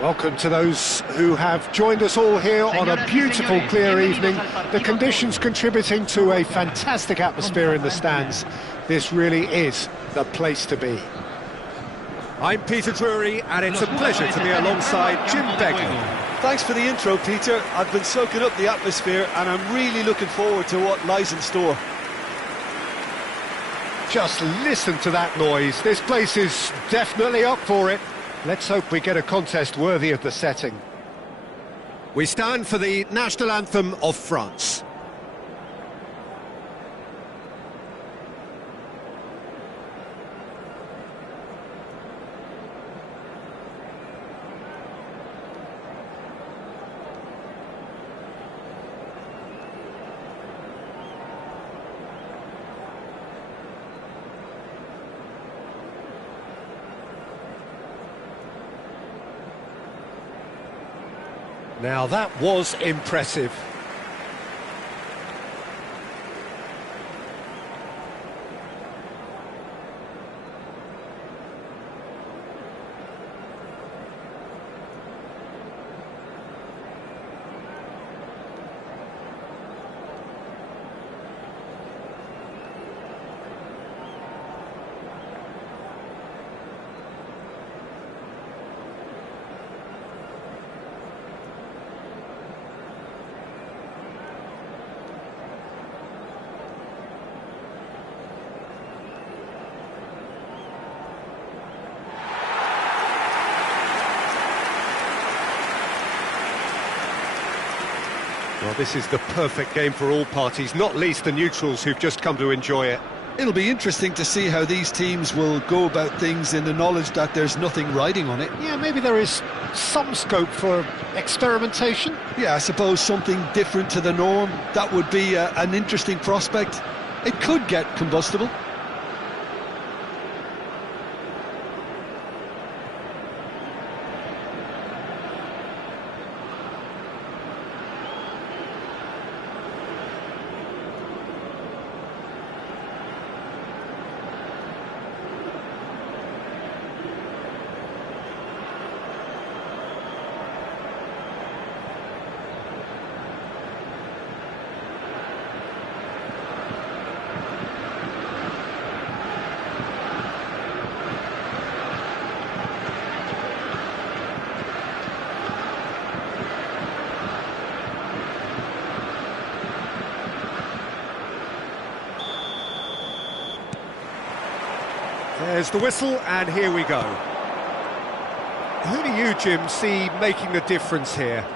Welcome to those who have joined us all here on a beautiful, clear evening. The conditions contributing to a fantastic atmosphere in the stands. This really is the place to be. I'm Peter Drury, and it's a pleasure to be alongside Jim Begley. Thanks for the intro, Peter. I've been soaking up the atmosphere, and I'm really looking forward to what lies in store. Just listen to that noise. This place is definitely up for it. Let's hope we get a contest worthy of the setting. We stand for the national anthem of France. Now that was impressive. Well, this is the perfect game for all parties, not least the neutrals who've just come to enjoy it. It'll be interesting to see how these teams will go about things in the knowledge that there's nothing riding on it. Yeah, maybe there is some scope for experimentation. Yeah, I suppose something different to the norm. That would be an interesting prospect. It could get combustible. There's the whistle, and here we go. Who do you, Jim, see making the difference here?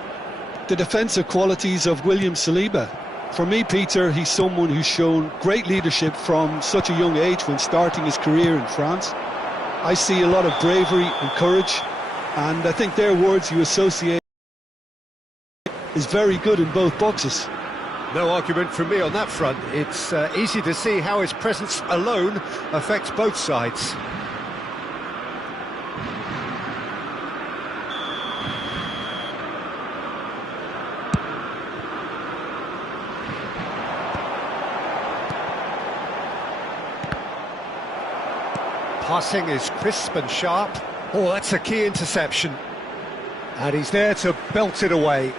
The defensive qualities of William Saliba. For me, Peter, he's someone who's shown great leadership from such a young age when starting his career in France. I see a lot of bravery and courage, and I think their words you associate is very good in both boxes. No argument from me on that front. It's easy to see how his presence alone affects both sides. Passing is crisp and sharp. Oh, that's a key interception. And he's there to belt it away.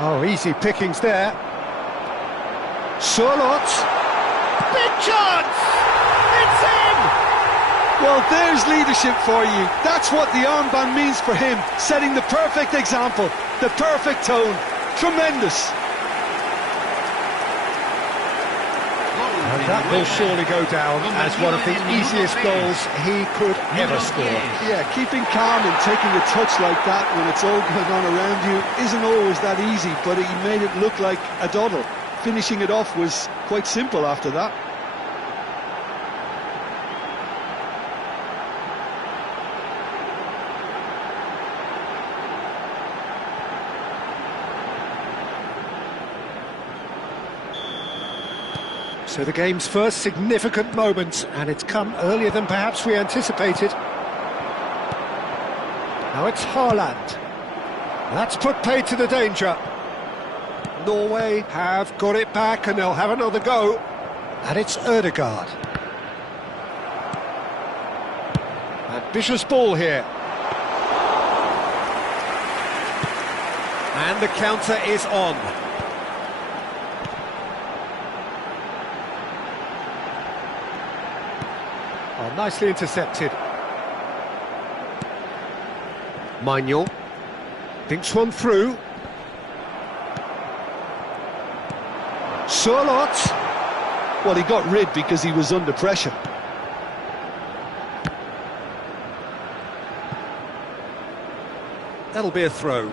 Oh, easy pickings there. Surlot. Big chance! It's in! Well, there's leadership for you. That's what the armband means for him, setting the perfect example, the perfect tone. Tremendous. And that will surely go down as one of the easiest goals he could ever score. Yeah, keeping calm and taking a touch like that when it's all going on around you isn't always that easy, but he made it look like a doddle. Finishing it off was quite simple after that. So the game's first significant moment, and it's come earlier than perhaps we anticipated. Now it's Haaland. That's put paid to the danger. Norway have got it back, and they'll have another go. And it's Ødegaard. Ambitious ball here. And the counter is on. Oh, nicely intercepted. Manuel thinks one through. Sørloth. Well, he got rid because he was under pressure. That'll be a throw.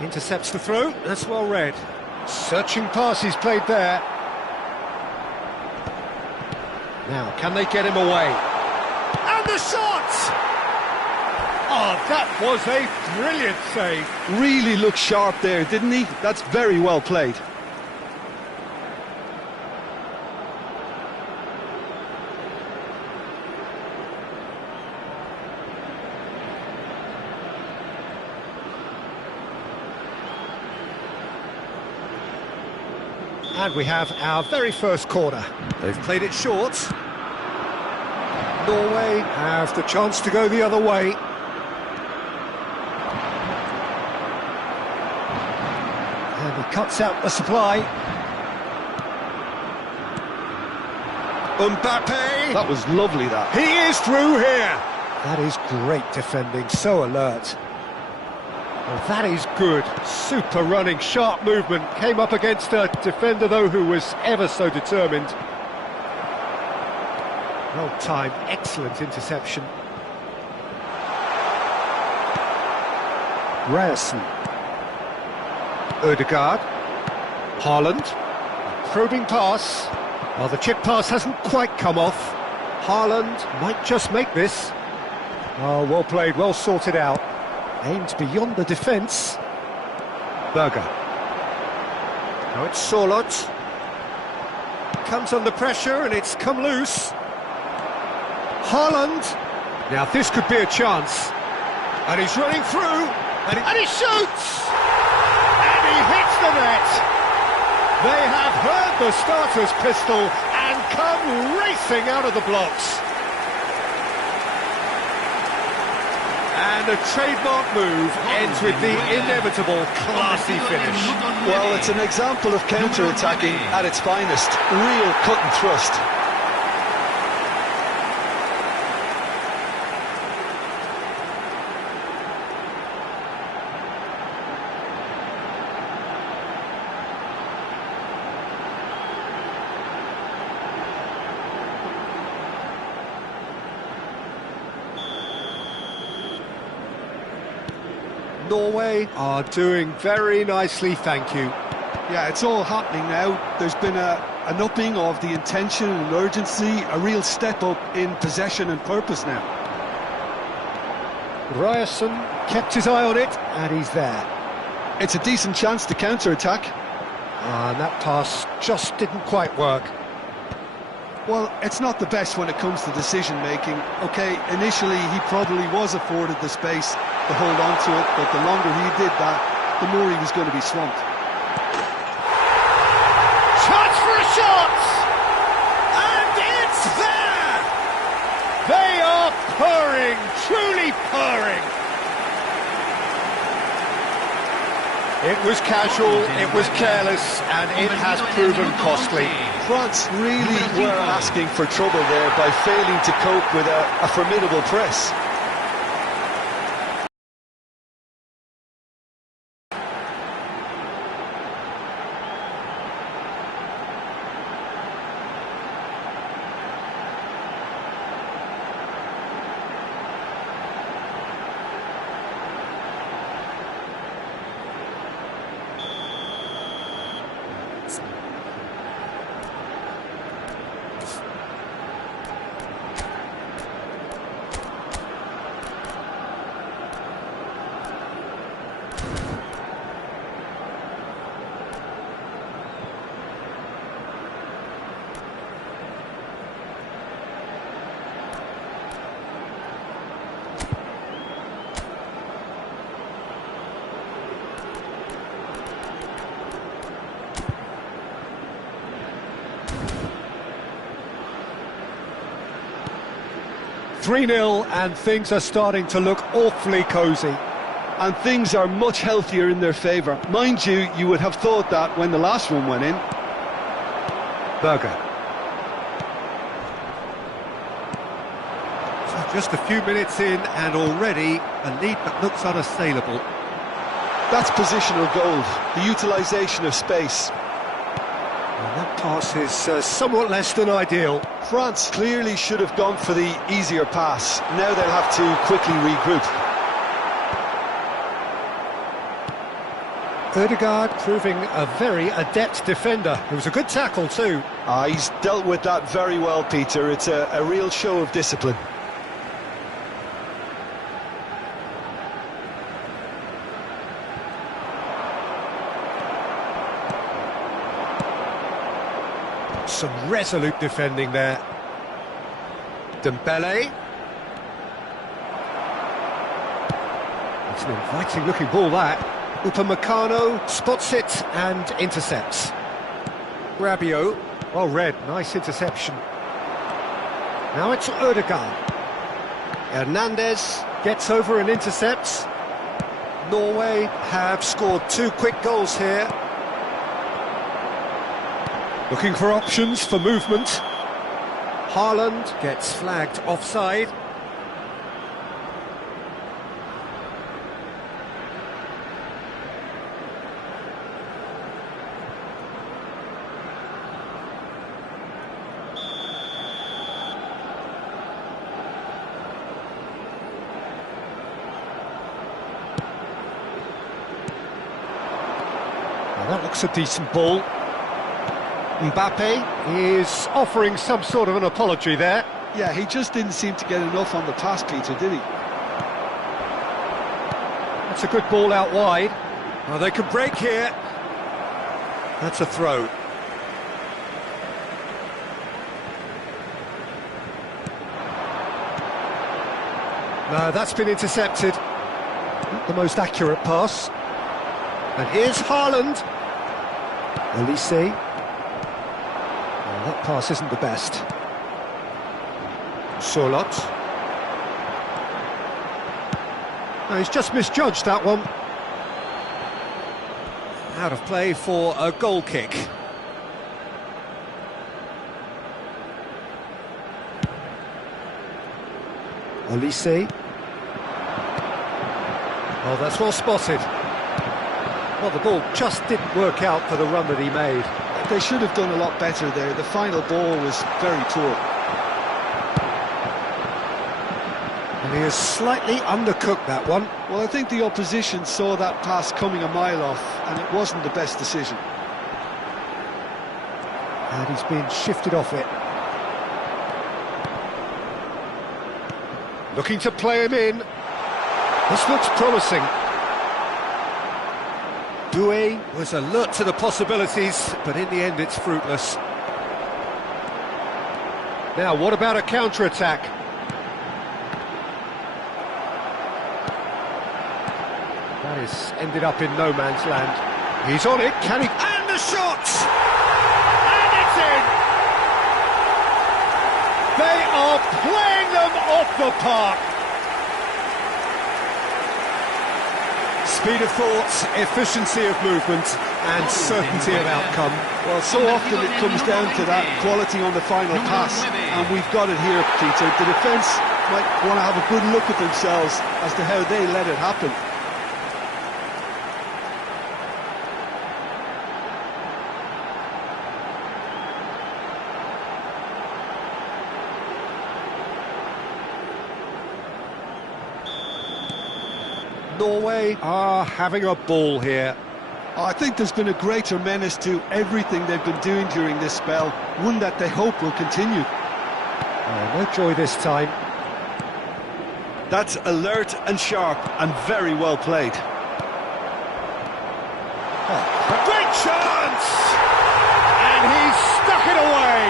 Intercepts the throw, that's well read. Searching pass he's played there. Now, can they get him away? And the shot! Oh, that was a brilliant save. Really looked sharp there, didn't he? That's very well played. And we have our very first corner. They've played it short. Norway have the chance to go the other way. And he cuts out the supply. Mbappé! That was lovely, that. He is through here! That is great defending, so alert. Well, that is good. Super running, sharp movement. Came up against a defender, though, who was ever so determined. Well timed, excellent interception. Ryerson. Ødegaard. Haaland. Probing pass. Well, the chip pass hasn't quite come off. Haaland might just make this. Oh, well played, well sorted out. Aimed beyond the defence. Berger. Now it's Sørloth. Comes under pressure and it's come loose. Haaland. Now this could be a chance. And he's running through. And he shoots! And he hits the net. They have heard the starter's pistol and come racing out of the blocks. And a trademark move ends with the inevitable classy finish. Well, it's an example of counter-attacking at its finest. Real cut and thrust. Norway are doing very nicely, thank you. Yeah, it's all happening now. There's been an upping of the intention and urgency, a real step up in possession and purpose now. Ryerson kept his eye on it, and he's there. It's a decent chance to counter-attack. And that pass just didn't quite work. Well, it's not the best when it comes to decision-making. OK, initially he probably was afforded the space to hold on to it, but the longer he did that, the more he was going to be swamped. shot! And it's there! They are purring, truly purring. It was casual, it was careless, and it has proven costly. France really were asking for trouble there by failing to cope with a formidable press. "3-0 and things are starting to look awfully cosy. And things are much healthier in their favour. Mind you, you would have thought that when the last one went in. Berger. So just a few minutes in and already a lead that looks unassailable. That's positional gold, the utilisation of space. And that pass is somewhat less than ideal. France clearly should have gone for the easier pass. Now they'll have to quickly regroup. Ødegaard proving a very adept defender. It was a good tackle too. He's dealt with that very well, Peter. It's a real show of discipline. Some resolute defending there. Dembele. It's an inviting looking ball that. Upamecano spots it and intercepts. Rabiot, well read, nice interception. Now it's Ødegaard. Hernandez gets over and intercepts. Norway have scored 2 quick goals here. Looking for options for movement. Haaland gets flagged offside. Well, that looks a decent ball. Mbappé is offering some sort of an apology there. Yeah, he just didn't seem to get enough on the pass, Peter, did he? That's a good ball out wide. Well, they can break here. That's a throw. No, that's been intercepted. Not the most accurate pass. And here's Haaland. Elise. That pass isn't the best. Solot. No, he's just misjudged that one. Out of play for a goal kick. Elise. Oh, that's well spotted. Well, the ball just didn't work out for the run that he made. They should have done a lot better there. The final ball was very poor. And he has slightly undercooked that one. Well, I think the opposition saw that pass coming a mile off, and it wasn't the best decision. And he's been shifted off it. Looking to play him in. This looks promising. Doué was alert to the possibilities, but in the end it's fruitless. Now, what about a counter-attack? That has ended up in no man's land. He's on it, can he? And the shot! And it's in! They are playing them off the park! Speed of thought, efficiency of movement, and certainty of outcome. Well, so often it comes down to that quality on the final pass, and we've got it here, Peter. The defence might want to have a good look at themselves as to how they let it happen. Norway are having a ball here. I think there's been a greater menace to everything they've been doing during this spell, one that they hope will continue. No joy this time. That's alert and sharp and very well played. Great chance! And he's stuck it away!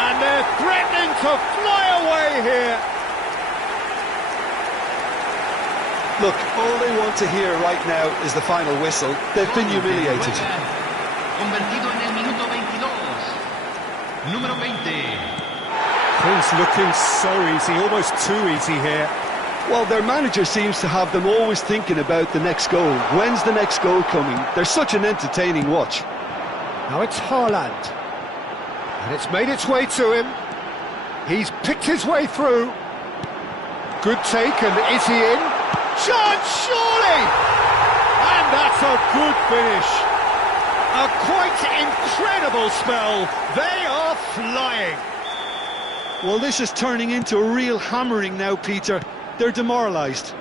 And they're threatening to fly away here! Look, all they want to hear right now is the final whistle. They've been humiliated. Convertido en el minuto 22. Número 20. Things looking so easy, almost too easy here. Well, their manager seems to have them always thinking about the next goal. When's the next goal coming? They're such an entertaining watch. Now it's Haaland. And it's made its way to him. He's picked his way through. Good take, and is he in? Chance, surely! And that's a good finish. A quite incredible spell. They are flying. Well, this is turning into a real hammering now, Peter. They're demoralised.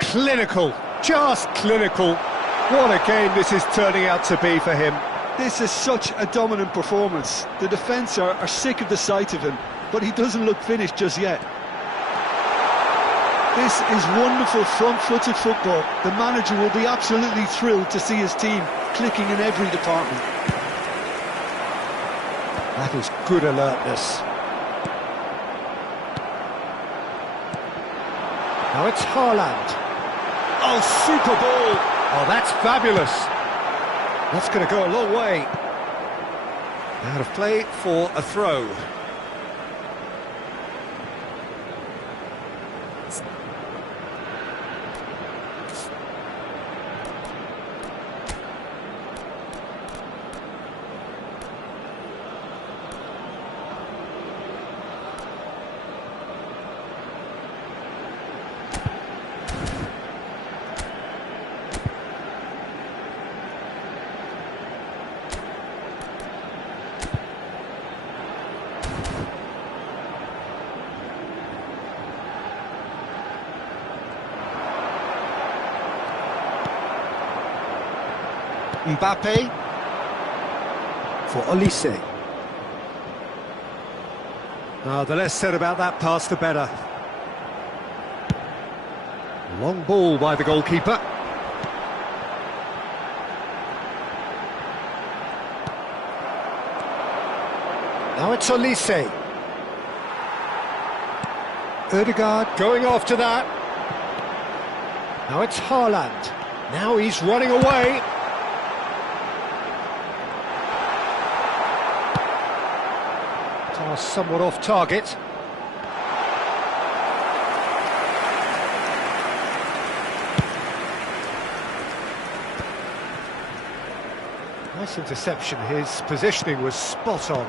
Clinical, just clinical. What a game this is turning out to be for him. This is such a dominant performance. The defence are sick of the sight of him, but he doesn't look finished just yet. This is wonderful front-footed football. The manager will be absolutely thrilled to see his team clicking in every department. That is good alertness. Now it's Haaland. Oh, super ball! Oh, that's fabulous. That's going to go a long way. Out of play for a throw. Mbappé for Olise. The less said about that pass, the better. Long ball by the goalkeeper. Now it's Olise. Ødegaard going after that. Now it's Haaland. Now he's running away. Somewhat off target. Nice interception. His positioning was spot on.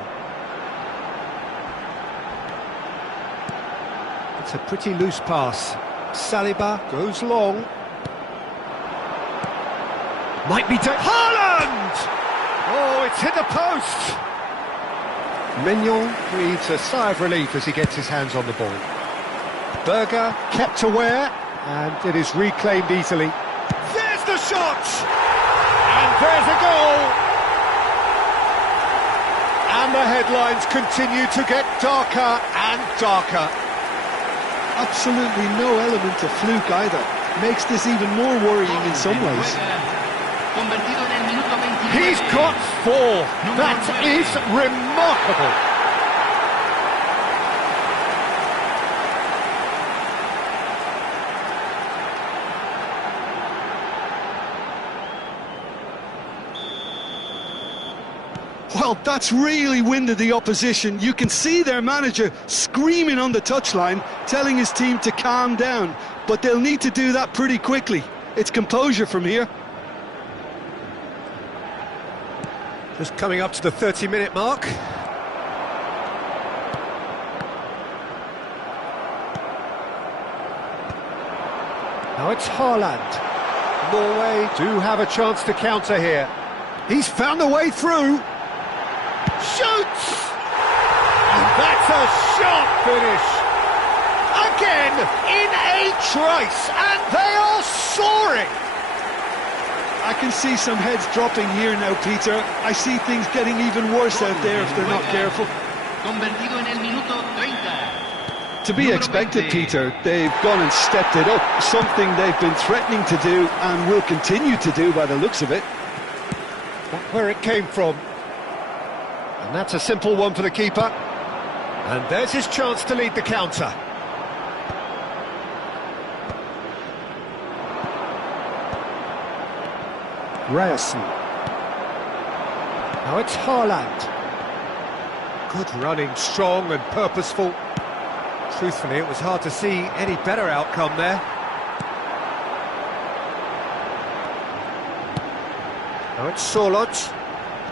It's a pretty loose pass. Saliba goes long. Might be Haaland! Oh, it's hit the post! Mignon breathes a sigh of relief as he gets his hands on the ball. Berger kept aware, and it is reclaimed easily. There's the shot! And there's a goal! And the headlines continue to get darker and darker. Absolutely no element of fluke either. Makes this even more worrying in some ways. He's got 4. That is remarkable. Well, that's really winded the opposition. You can see their manager screaming on the touchline, telling his team to calm down. But they'll need to do that pretty quickly. It's composure from here. Just coming up to the 30-minute mark. Now it's Haaland. Norway do have a chance to counter here. He's found a way through. Shoots! And that's a sharp finish. Again, in a trice, and they are soaring. I can see some heads dropping here now, Peter. I see things getting even worse out there if they're not careful. Convertido en el minuto 30. To be expected, Peter. They've gone and stepped it up, something they've been threatening to do and will continue to do by the looks of it. That's where it came from. And that's a simple one for the keeper. And there's his chance to lead the counter. Ryerson. Now it's Haaland. Good running, strong and purposeful. Truthfully, it was hard to see any better outcome there. Now it's Solot.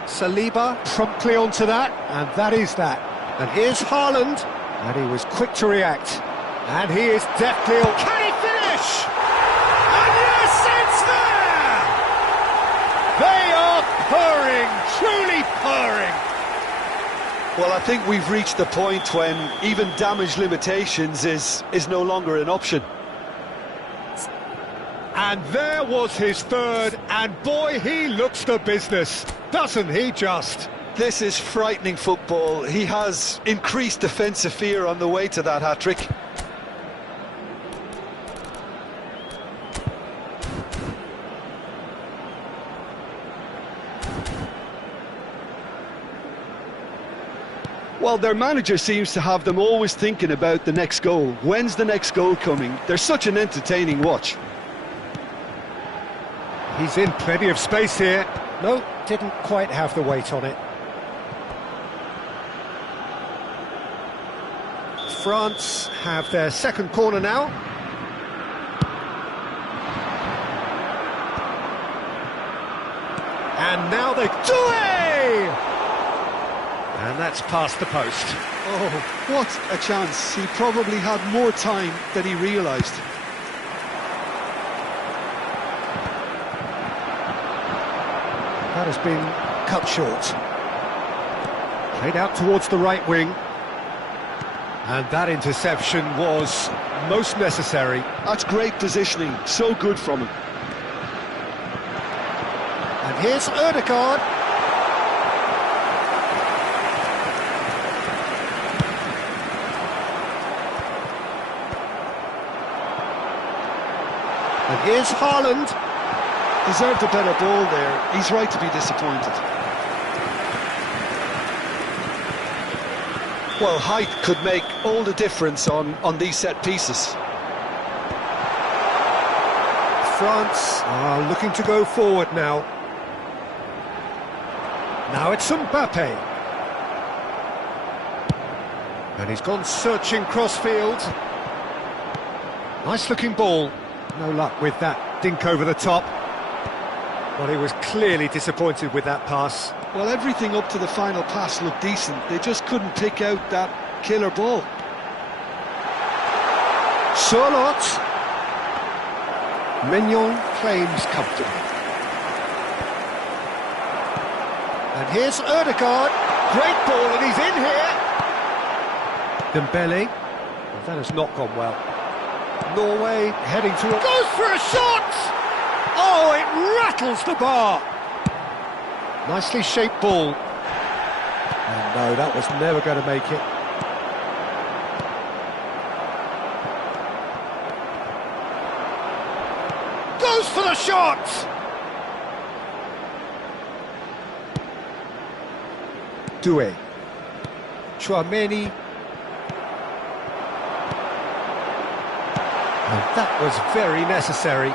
Saliba promptly onto that, and that is that. And here's Haaland, and he was quick to react. And he is deftly... Can he finish? And yes, it's there! They are purring, truly purring. Well, I think we've reached the point when even damage limitations is no longer an option. And there was his third, and boy, he looks the business, doesn't he just? This is frightening football. He has increased defensive fear on the way to that hat-trick. Well, their manager seems to have them always thinking about the next goal. When's the next goal coming? They're such an entertaining watch. He's in plenty of space here. No, didn't quite have the weight on it. France have their second corner now. And now they do it! And that's past the post. Oh, what a chance. He probably had more time than he realised. That has been cut short. Played out towards the right wing. And that interception was most necessary. That's great positioning, so good from him. And here's Ødegaard. And here's Haaland. Deserved a better ball there. He's right to be disappointed. Well, height could make all the difference on these set pieces. France are looking to go forward now. Now it's Mbappé. And he's gone searching crossfield. Nice looking ball. No luck with that dink over the top. But he was clearly disappointed with that pass. Well, everything up to the final pass looked decent. They just couldn't pick out that killer ball. Solot. Mignon claims comfortably. And here's Ødegaard. Great ball, and he's in here. Dembele. Well, that has not gone well. Norway heading to... Goes for a shot! Oh, it rattles the bar! Nicely shaped ball. And no, that was never going to make it. Goes for the shot! Doué. Chouameni. And that was very necessary.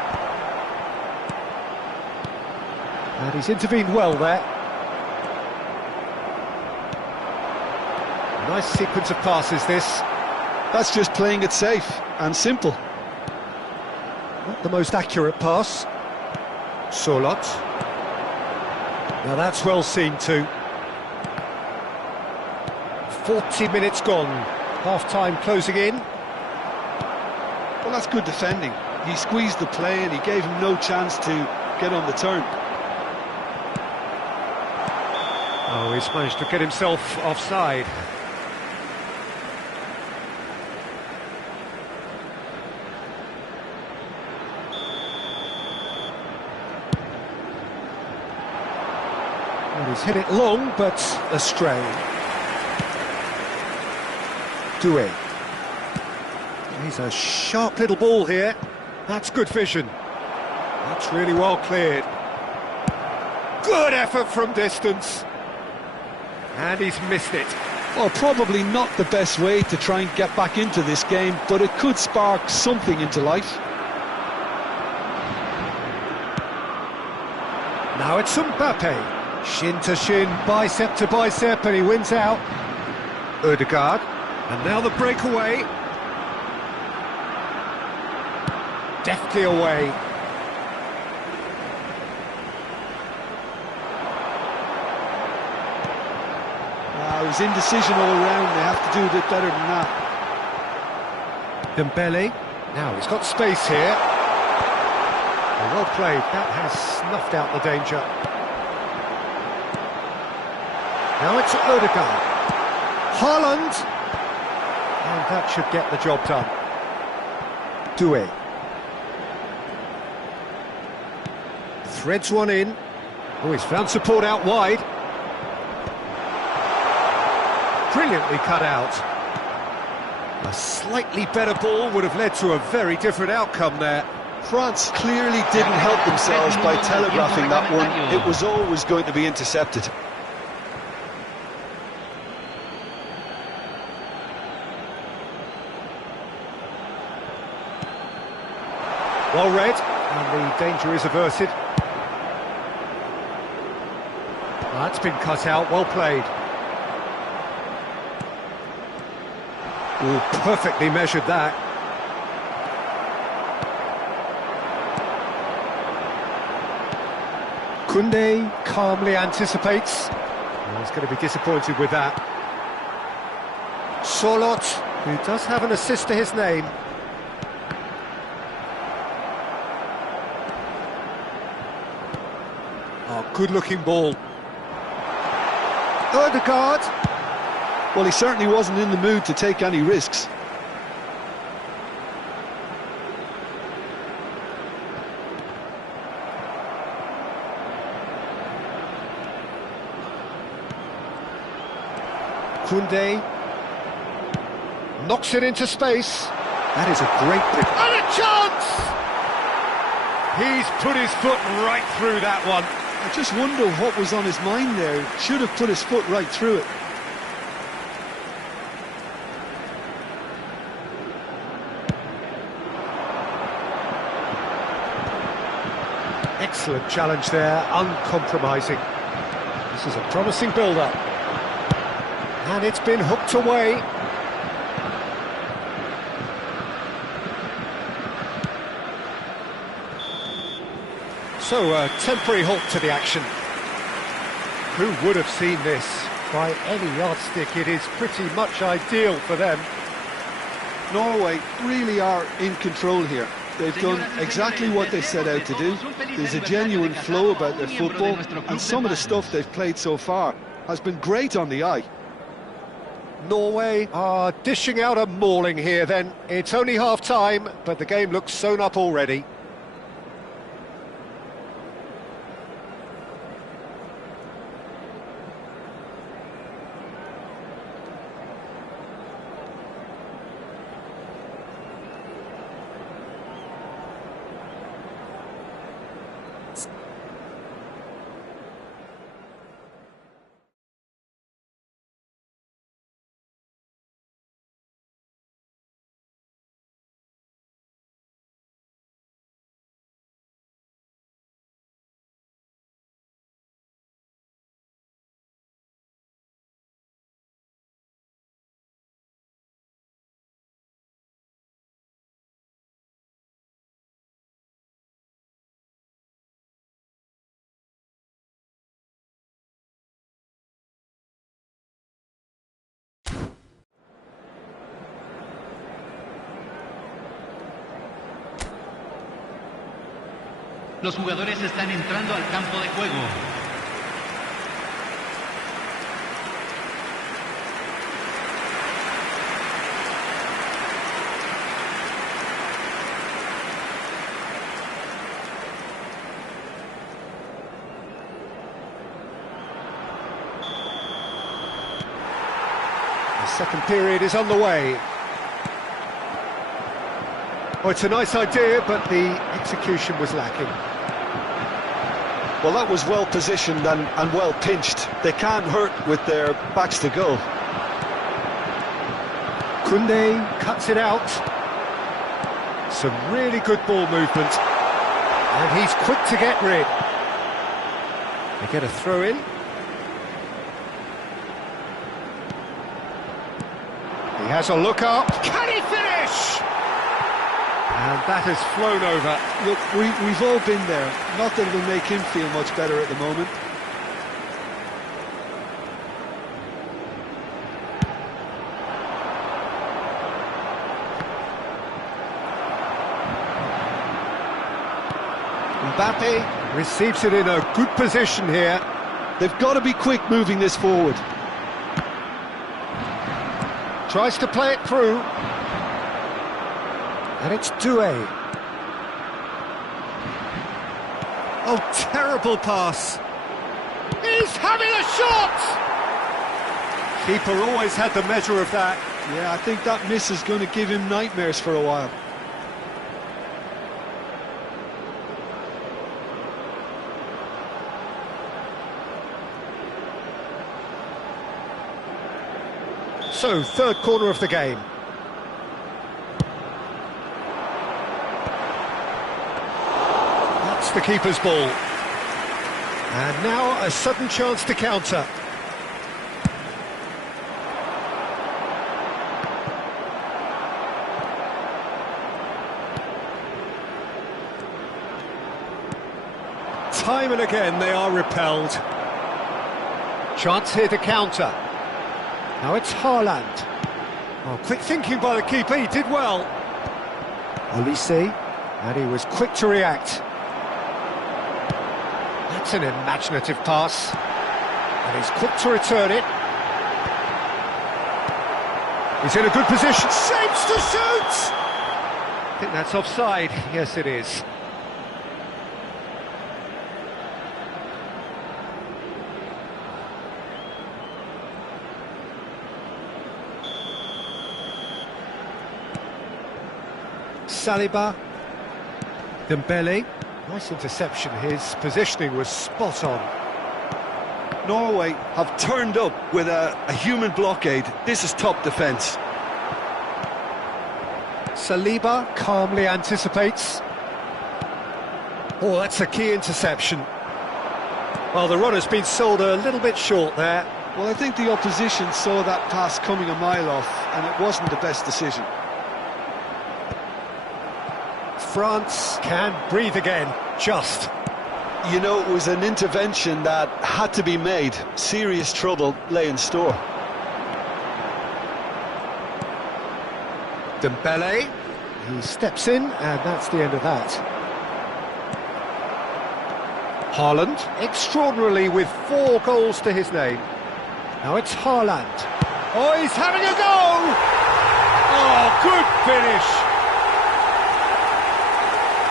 And he's intervened well there. Nice sequence of passes, this. That's just playing it safe and simple. Not the most accurate pass. Solot. Now that's well seen too. 40 minutes gone. Half-time closing in. Well, that's good defending. He squeezed the play and he gave him no chance to get on the turn. Oh, he's managed to get himself offside. Well, he's hit it long, but astray. Doué. He's a sharp little ball here. That's good vision. That's really well cleared. Good effort from distance. And he's missed it. Well, probably not the best way to try and get back into this game, but it could spark something into life. Now it's Mbappe. Shin to shin, bicep to bicep, and he wins out. Ødegaard. And now the breakaway. Deftly away. It was indecision all around. They have to do a bit better than that. Dembele. Now he's got space here. Well played. That has snuffed out the danger. Now it's Ødegaard. Haaland. And that should get the job done. Doué. Threads one in. Oh, he's found support out wide. Brilliantly cut out. A slightly better ball would have led to a very different outcome there. France clearly didn't help themselves by telegraphing that one. It was always going to be intercepted. Well read, and the danger is averted. That's been cut out, well played. Oh, perfectly measured that. Koundé calmly anticipates. Oh, he's going to be disappointed with that. Solot, who does have an assist to his name. Oh, good-looking ball. Ødegaard. Well, he certainly wasn't in the mood to take any risks. Koundé knocks it into space. That is a great pick. And a chance! He's put his foot right through that one. I just wonder what was on his mind there. Should have put his foot right through it. Excellent challenge there, uncompromising. This is a promising build-up. And it's been hooked away. So, a temporary halt to the action. Who would have seen this? By any yardstick, it is pretty much ideal for them. Norway really are in control here. They've done exactly what they set out to do. There's a genuine flow about their football, and some of the stuff they've played so far has been great on the eye. Norway are dishing out a mauling here then. It's only half-time, but the game looks sewn up already. Los jugadores están entrando al campo de juego. The second period is underway. Oh, it's a nice idea, but the execution was lacking. Well, that was well positioned and well pinched. They can't hurt with their backs to goal. Koundé cuts it out. Some really good ball movement. And he's quick to get rid. They get a throw in. He has a look up. Can he finish? And that has flown over. Look, we've all been there. Not that it'll make him feel much better at the moment. Mbappé receives it in a good position here. They've got to be quick moving this forward. Tries to play it through. And it's Doué. Oh, terrible pass. He's having a shot! Keeper always had the measure of that. Yeah, I think that miss is going to give him nightmares for a while. So, third corner of the game. That's the keeper's ball. And now a sudden chance to counter. Time and again they are repelled. Chance here to counter. Now it's Haaland. Oh, quick thinking by the keeper, he did well. Olise, and he was quick to react. That's an imaginative pass. And he's quick to return it. He's in a good position, shapes to shoot! I think that's offside, yes it is. Saliba, Dembele, nice interception, his positioning was spot on. Norway have turned up with a human blockade. This is top defence. Saliba calmly anticipates. Oh, that's a key interception. Well, the runner's been sold a little bit short there. Well, I think the opposition saw that pass coming a mile off, and it wasn't the best decision. France can breathe again, just. You know, it was an intervention that had to be made. Serious trouble lay in store. Dembele, he steps in, and that's the end of that. Haaland, extraordinarily with 4 goals to his name. Now it's Haaland. Oh, he's having a go! Oh, good finish!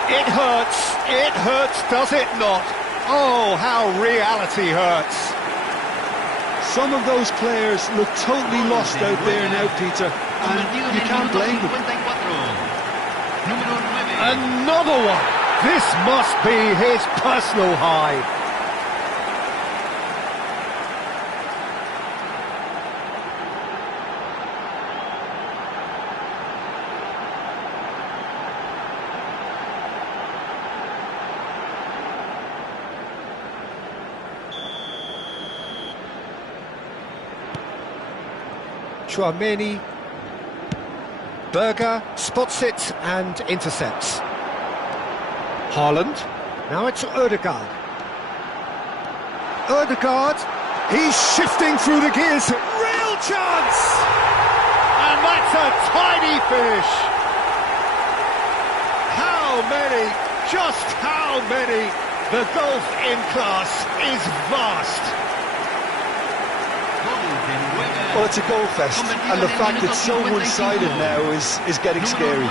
It hurts, does it not? Oh, how reality hurts. Some of those players look totally lost out there now, Peter, and you can't blame them. Another one! This must be his personal high. Chouameni, Berger spots it and intercepts. Haaland, now it's Ødegaard. Ødegaard, he's shifting through the gears, real chance! And that's a tiny finish. How many Just how many? The gulf in class is vast. Well, it's a goal fest, and the fact it's so one-sided now is getting scary.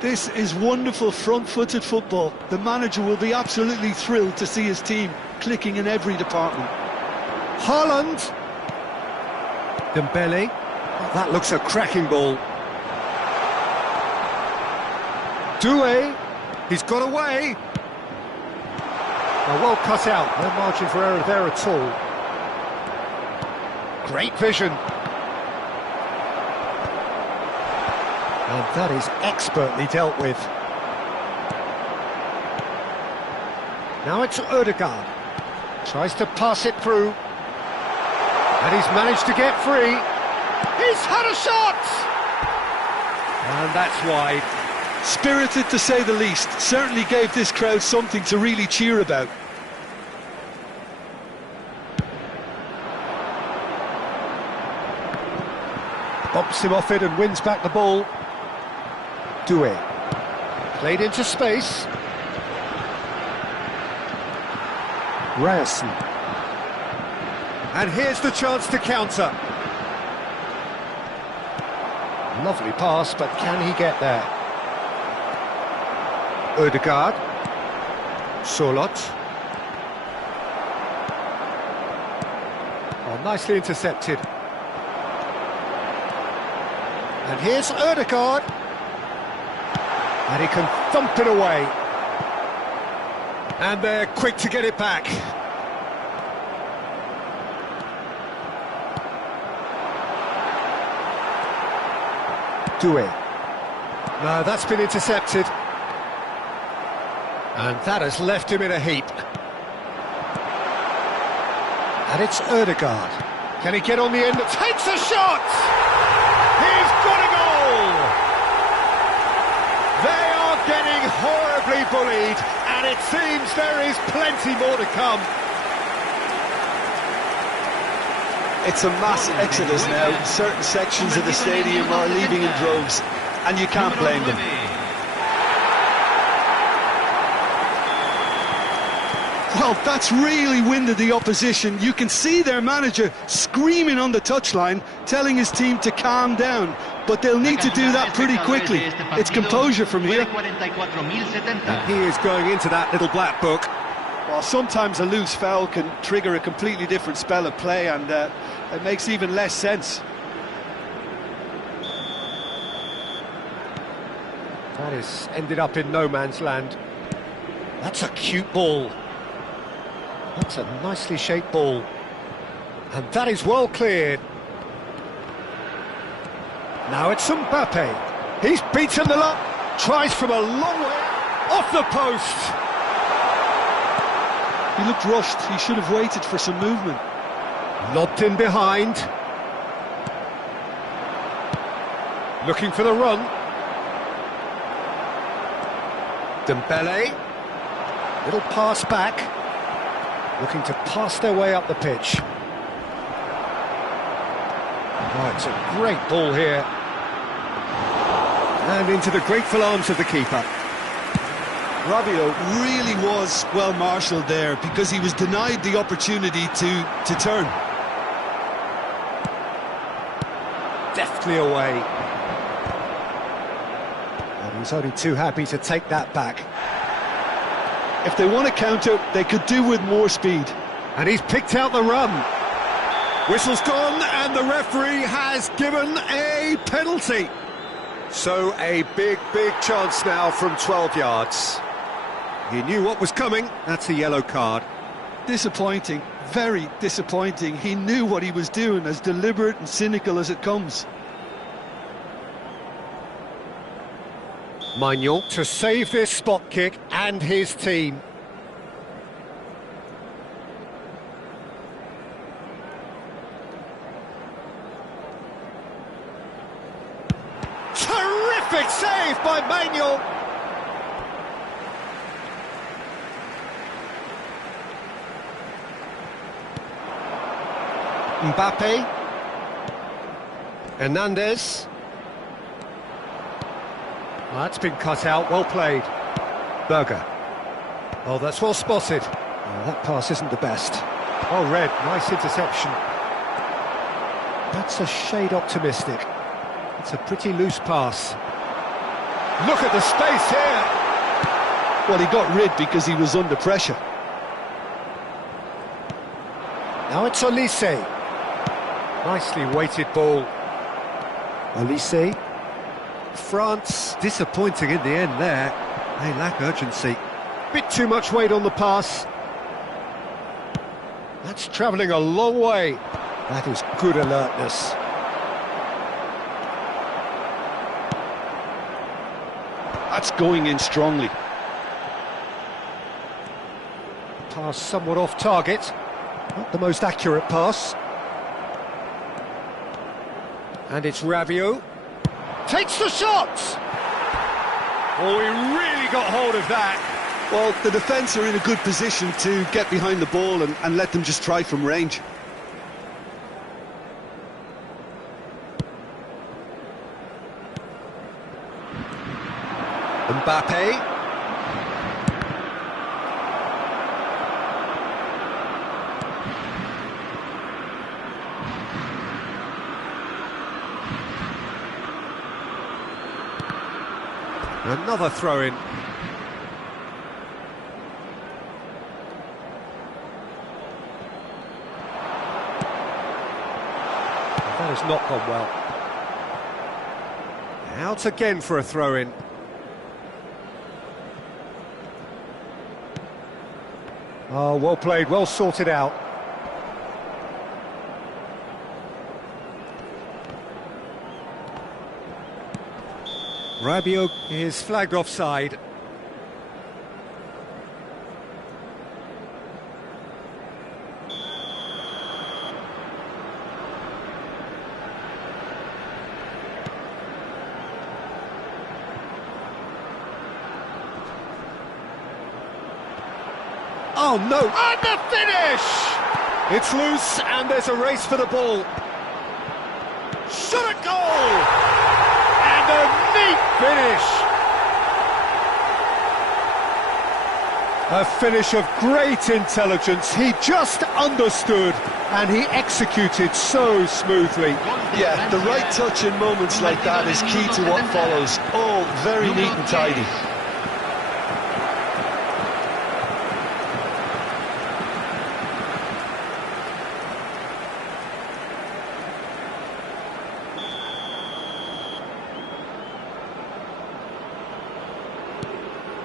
This is wonderful front-footed football. The manager will be absolutely thrilled to see his team clicking in every department. Haaland. Dembele. Oh, that looks a cracking ball. Doué. He's got away. Well cut out. No margin for error there at all. Great vision. And that is expertly dealt with. Now it's Ødegaard. Tries to pass it through. And he's managed to get free. He's had a shot! And that's wide. Spirited, to say the least. Certainly gave this crowd something to really cheer about. Bumps him off it and wins back the ball. Doué. Played into space. Ryerson. And here's the chance to counter. Lovely pass, but can he get there? Ødegaard. Solot. Oh, nicely intercepted. And here's Ødegaard. And he can thump it away. And they're quick to get it back. Doué. No, that's been intercepted. And that has left him in a heap. And it's Ødegaard. Can he get on the end? Takes a shot! He's got a goal! They are getting horribly bullied, and it seems there is plenty more to come. It's a mass exodus now. Certain sections of the stadium are leaving in droves, and you can't blame them. Well, that's really winded the opposition. You can see their manager screaming on the touchline, telling his team to calm down. But they'll need to do that pretty quickly. It's composure from here. And he is going into that little black book. Well, sometimes a loose foul can trigger a completely different spell of play, and it makes even less sense. That has ended up in no man's land. That's a cute ball. That's a nicely shaped ball. And that is well cleared. Now it's Mbappé. He's beaten the lot. Tries from a long way. Off the post. He looked rushed. He should have waited for some movement. Lobbed in behind. Looking for the run. Dembele. Little pass back. Looking to pass their way up the pitch. Oh, it's a great ball here. And into the grateful arms of the keeper. Rabiot really was well marshalled there, because he was denied the opportunity to turn. Deftly away. And he's only too happy to take that back. If they want to counter, they could do with more speed. And he's picked out the run. Whistle's gone, and the referee has given a penalty. So a big chance now from 12 yards. He knew what was coming. That's a yellow card. Disappointing, very disappointing. He knew what he was doing, as deliberate and cynical as it comes. Manuel to save this spot kick and his team. Terrific save by Manuel. Mbappé. Hernandez. Well, that's been cut out, well played. Berger. Oh, that's well spotted. Oh, that pass isn't the best. Oh, Red, nice interception. That's a shade optimistic. It's a pretty loose pass. Look at the space here. Well, he got rid because he was under pressure. Now it's Olise. Nicely weighted ball. Olise. France disappointing in the end there. They lack urgency. Bit too much weight on the pass. That's travelling a long way. That is good alertness. That's going in strongly. Pass somewhat off target. Not the most accurate pass. And it's Rabiot. Takes the shot! Oh, he really got hold of that. Well, the defence are in a good position to get behind the ball and let them just try from range. Mbappé. Another throw-in. That has not gone well. Out again for a throw-in. Oh, well played, well sorted out. Rabiot is flagged offside. Oh no! And the finish! It's loose and there's a race for the ball. Shot a goal! And a neat finish! A finish of great intelligence. He just understood and he executed so smoothly. Yeah, the right touch in moments like that is key to what follows. Oh, very neat and tidy.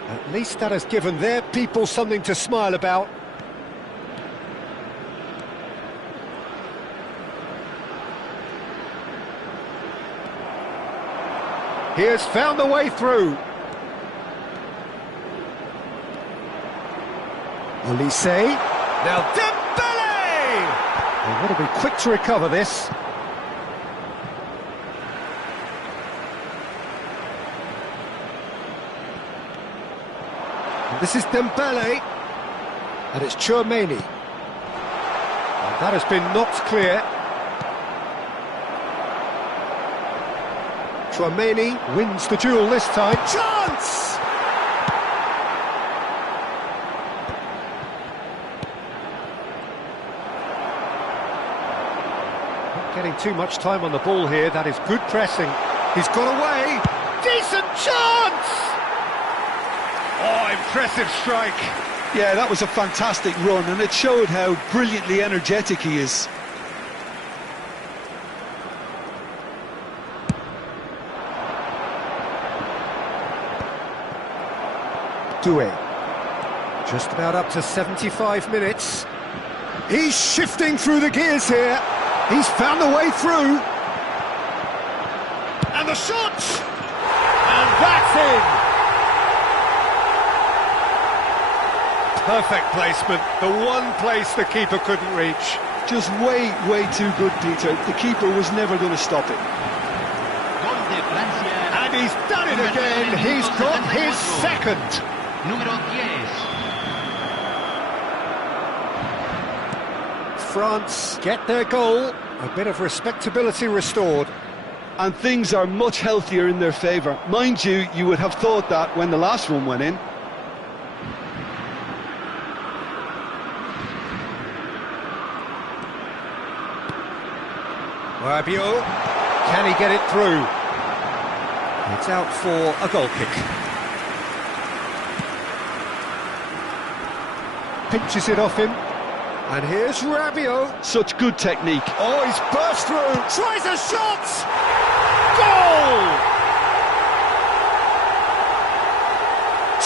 At least that has given their people something to smile about. He has found the way through. Olise. Now Dembele! They've got to be quick to recover this. This is Dembele, and it's Tchouaméni. And that has been knocked clear. Tchouaméni wins the duel this time. Chance! Not getting too much time on the ball here. That is good pressing. He's got away. Decent chance! Oh, impressive strike. Yeah, that was a fantastic run, and it showed how brilliantly energetic he is. Doué. Just about up to 75 minutes. He's shifting through the gears here. He's found the way through. And the shot! And that's in. Perfect placement, the one place the keeper couldn't reach. Just way too good, Peter. The keeper was never going to stop it. And he's done it again. He's got his second. France get their goal, a bit of respectability restored. And things are much healthier in their favour. Mind you, you would have thought that when the last one went in. Rabiot, can he get it through? It's out for a goal kick. Pinches it off him. And here's Rabiot. Such good technique. Oh, he's burst through. Tries a shot. Goal!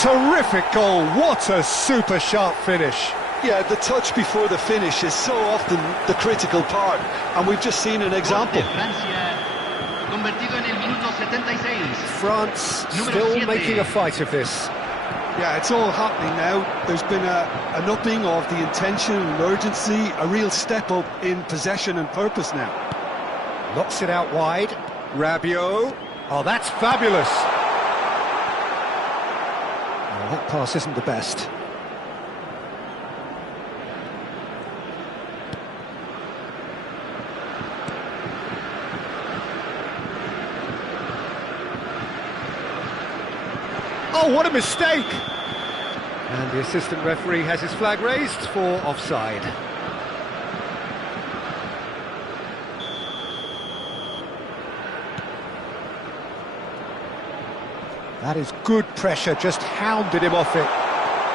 Terrific goal. What a super sharp finish. Yeah, the touch before the finish is so often the critical part. And we've just seen an example. France still making a fight of this. Yeah, it's all happening now. There's been an upping of the intention and urgency, a real step up in possession and purpose now. Knocks it out wide. Rabiot. Oh, that's fabulous. Oh, that pass isn't the best. Oh, what a mistake! And the assistant referee has his flag raised for offside. That is good pressure, just hounded him off it.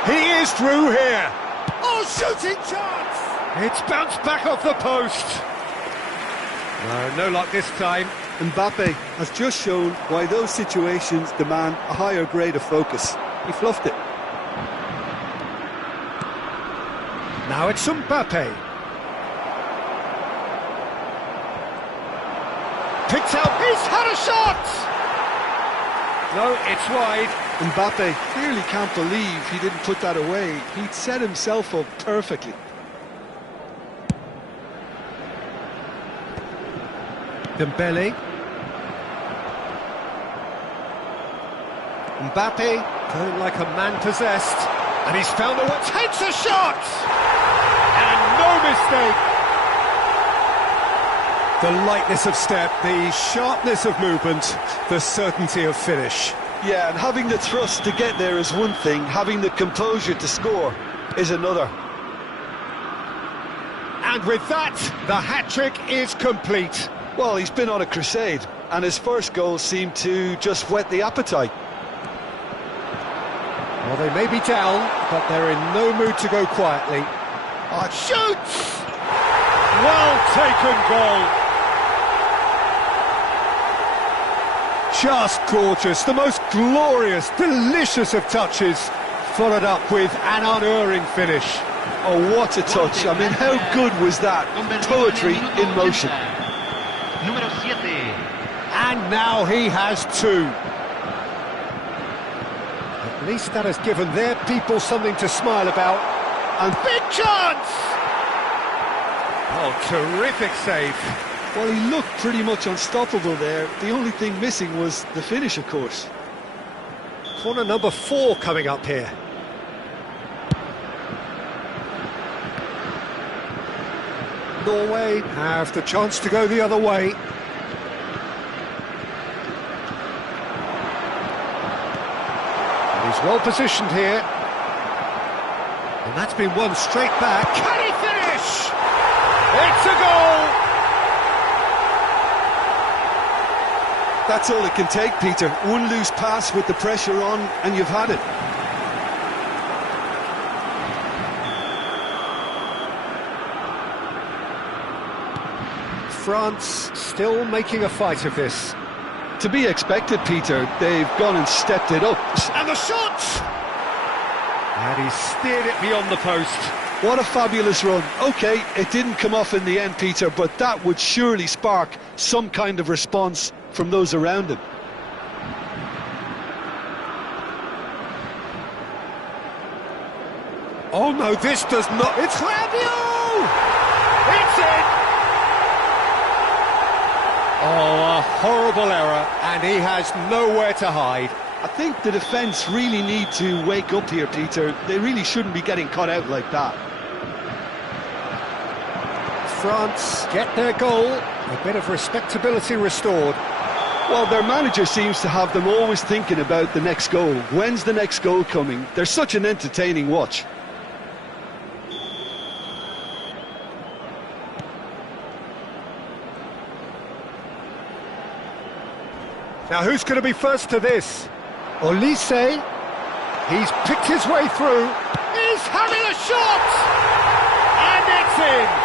He is through here! Oh, shooting chance! It's bounced back off the post. No luck this time. Mbappe has just shown why those situations demand a higher grade of focus. He fluffed it. Now it's Mbappe. Picked out, he's had a shot! No, it's wide. Mbappe clearly can't believe he didn't put that away. He'd set himself up perfectly. Dembele. Mbappe, going like a man possessed. And he's found a way, takes a shot! And no mistake! The lightness of step, the sharpness of movement, the certainty of finish. Yeah, and having the thrust to get there is one thing, having the composure to score is another. And with that, the hat-trick is complete. Well, he's been on a crusade, and his first goal seemed to just whet the appetite. Well, they may be down, but they're in no mood to go quietly. Oh, shoots! Well taken goal. Just gorgeous, the most glorious, delicious of touches, followed up with an unerring finish. Oh, what a touch. I mean, how good was that? Poetry in motion. And now he has two. At least that has given their people something to smile about. And big chance! Oh, terrific save. Well, he looked pretty much unstoppable there. The only thing missing was the finish, of course. Corner number 4 coming up here. Norway have the chance to go the other way. And he's well positioned here. And that's been won straight back. Can he finish? It's a goal! That's all it can take, Peter. One loose pass with the pressure on, and you've had it. France still making a fight of this. To be expected, Peter. They've gone and stepped it up. And the shot! And he steered it beyond the post. What a fabulous run. OK, it didn't come off in the end, Peter, but that would surely spark some kind of response from those around him. Oh no, this does not... It's Rabiot! It's it! Oh, a horrible error, and he has nowhere to hide. I think the defence really need to wake up here, Peter. They really shouldn't be getting caught out like that. France get their goal, a bit of respectability restored. Well, their manager seems to have them always thinking about the next goal. When's the next goal coming? They're such an entertaining watch. Now who's going to be first to this? Olise, he's picked his way through, he's having a shot! And it's in!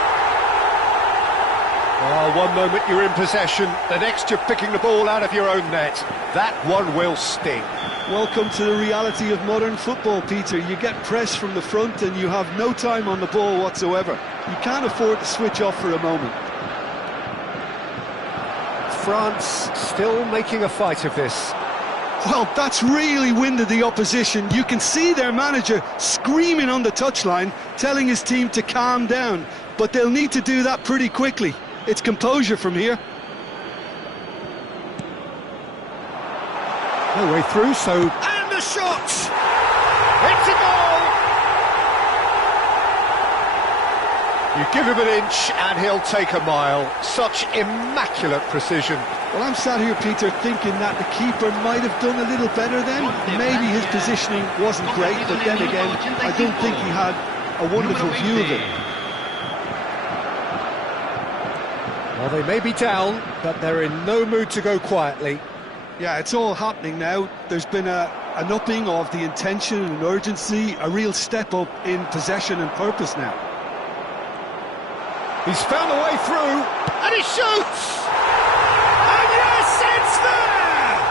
Oh, one moment you're in possession, the next you're picking the ball out of your own net. That one will sting. Welcome to the reality of modern football, Peter. You get pressed from the front and you have no time on the ball whatsoever. You can't afford to switch off for a moment. France still making a fight of this. Well, that's really winded the opposition. You can see their manager screaming on the touchline, telling his team to calm down. But they'll need to do that pretty quickly. It's composure from here. No way through, so... And the shot! It's a goal! You give him an inch and he'll take a mile. Such immaculate precision. Well, I'm sat here, Peter, thinking that the keeper might have done a little better then. Maybe his positioning wasn't great, but then again, I don't think he had a wonderful view of it. Well, they may be down, but they're in no mood to go quietly. Yeah, it's all happening now. There's been an upping of the intention and urgency, a real step up in possession and purpose now. He's found a way through, and he shoots! And yes, it's there!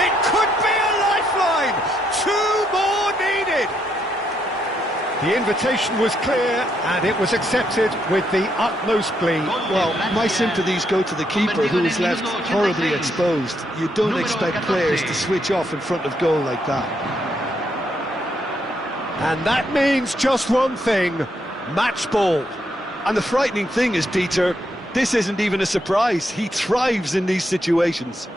It could be a lifeline! 2 more needed! The invitation was clear, and it was accepted with the utmost glee. Well, my sympathies go to the keeper, who is left horribly exposed. You don't expect players to switch off in front of goal like that. And that means just one thing, match ball. And the frightening thing is, Peter, this isn't even a surprise. He thrives in these situations.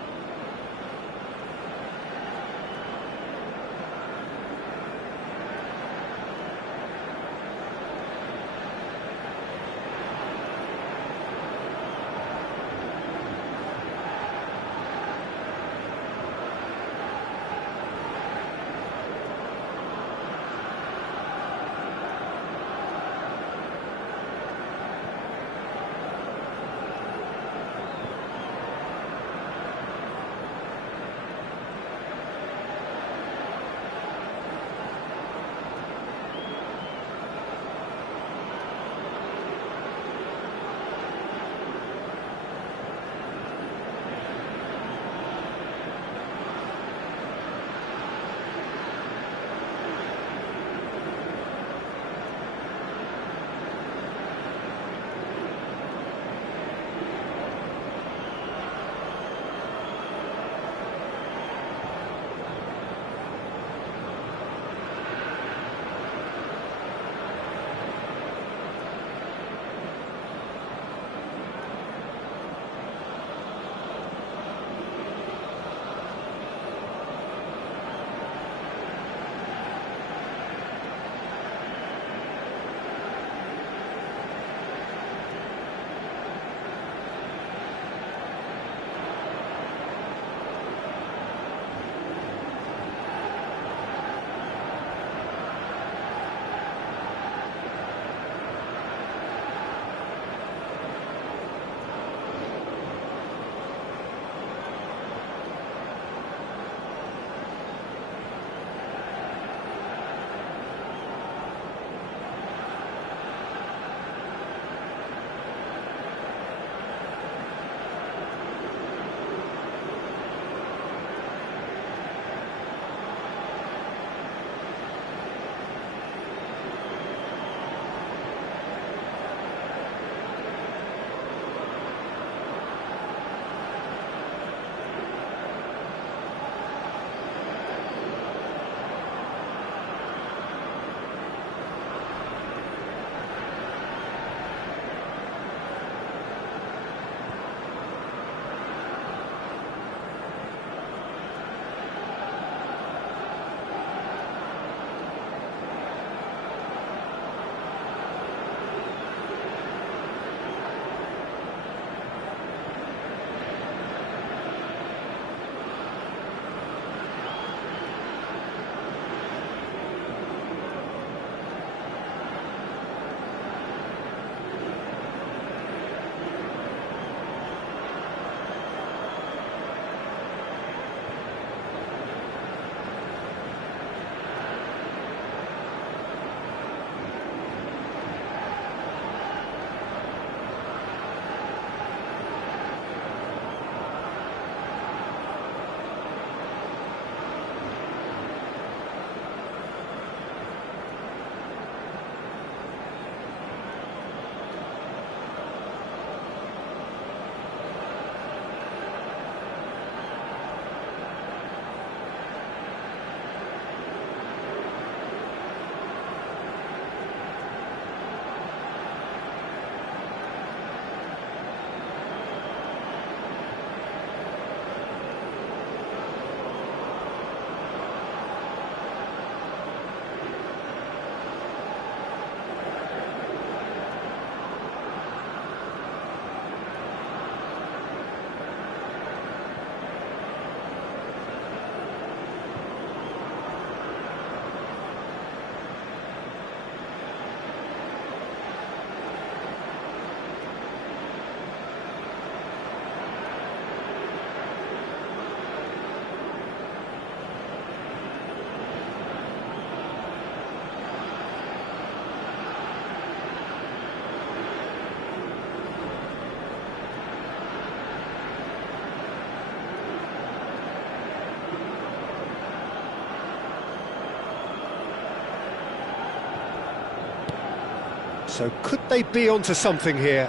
So could they be onto something here?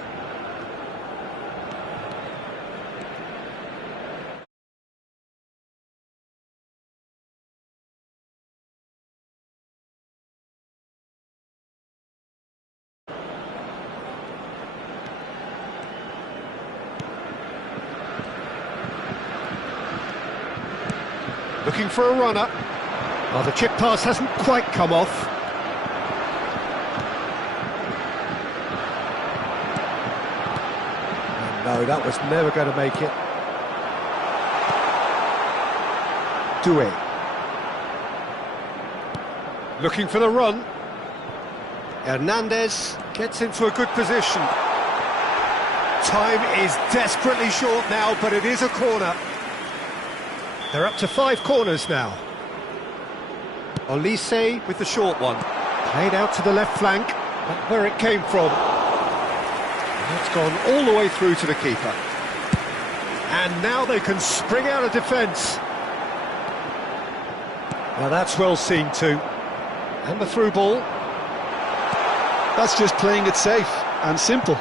Looking for a runner. Well, the chip pass hasn't quite come off. No, that was never going to make it. Doué. Looking for the run. Hernandez gets into a good position. Time is desperately short now, but it is a corner. They're up to 5 corners now. Olise with the short one. Played out to the left flank. Not where it came from. And it's gone all the way through to the keeper. And now they can spring out of defence. Now that's well seen too. And the through ball. That's just playing it safe and simple.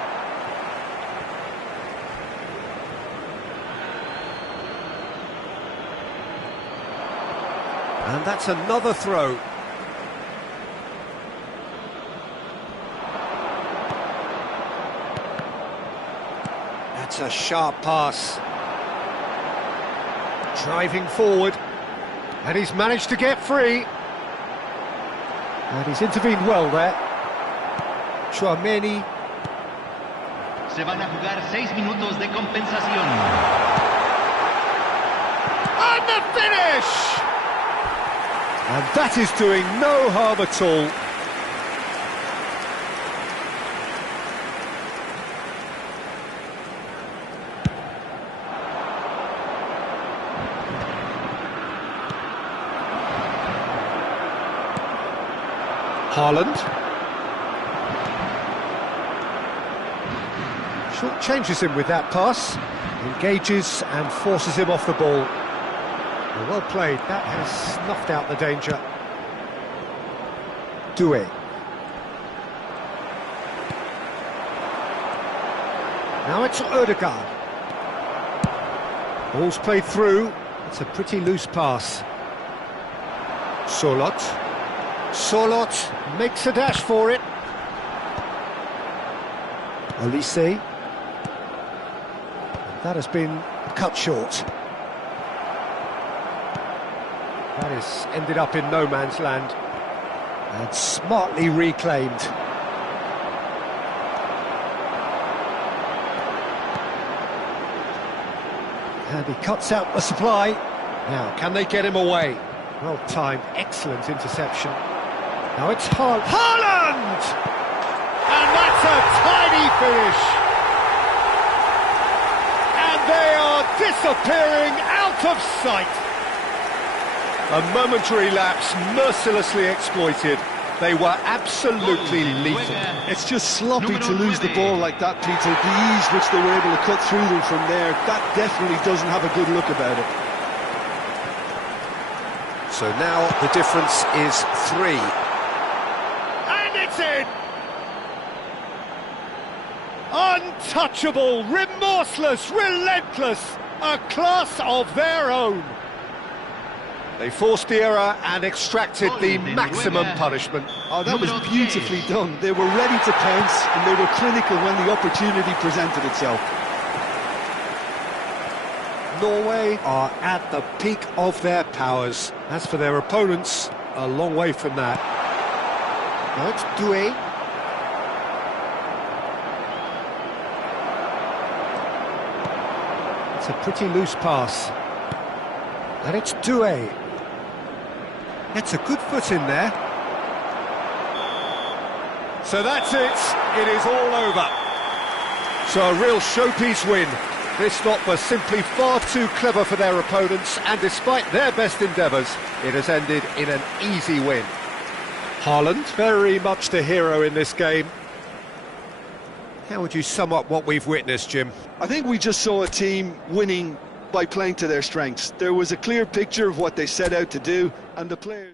And that's another throw. That's a sharp pass. Driving forward. And he's managed to get free. And he's intervened well there. Chouameni. Se van a jugar 6 minutos de compensación. And the finish! And that is doing no harm at all. Haaland. Short changes him with that pass. Engages and forces him off the ball. Well played, that has snuffed out the danger. Doué. Now it's Ødegaard. Ball's played through, it's a pretty loose pass. Sorloth. Sorloth makes a dash for it. Olise. That has been cut short. That has ended up in no man's land. And smartly reclaimed. And he cuts out the supply. Now, can they get him away? Well timed, excellent interception. Now it's Haaland! And that's a tiny finish! And they are disappearing out of sight! A momentary lapse, mercilessly exploited. They were absolutely lethal. It's just sloppy to lose the ball like that, Peter. The ease which they were able to cut through them from there, that definitely doesn't have a good look about it. So now the difference is 3. And it's in! Untouchable, remorseless, relentless, a class of their own. They forced the error and extracted the maximum punishment. Oh, that was beautifully done. They were ready to pounce and they were clinical when the opportunity presented itself. Norway are at the peak of their powers. As for their opponents, a long way from that. Now it's Doué. It's a pretty loose pass. And it's Doué. Gets a good foot in there. So that's it. It is all over. So a real showpiece win. This lot was simply far too clever for their opponents, and despite their best endeavours, it has ended in an easy win. Haaland, very much the hero in this game. How would you sum up what we've witnessed, Jim? I think we just saw a team winning by playing to their strengths. There was a clear picture of what they set out to do, and the players...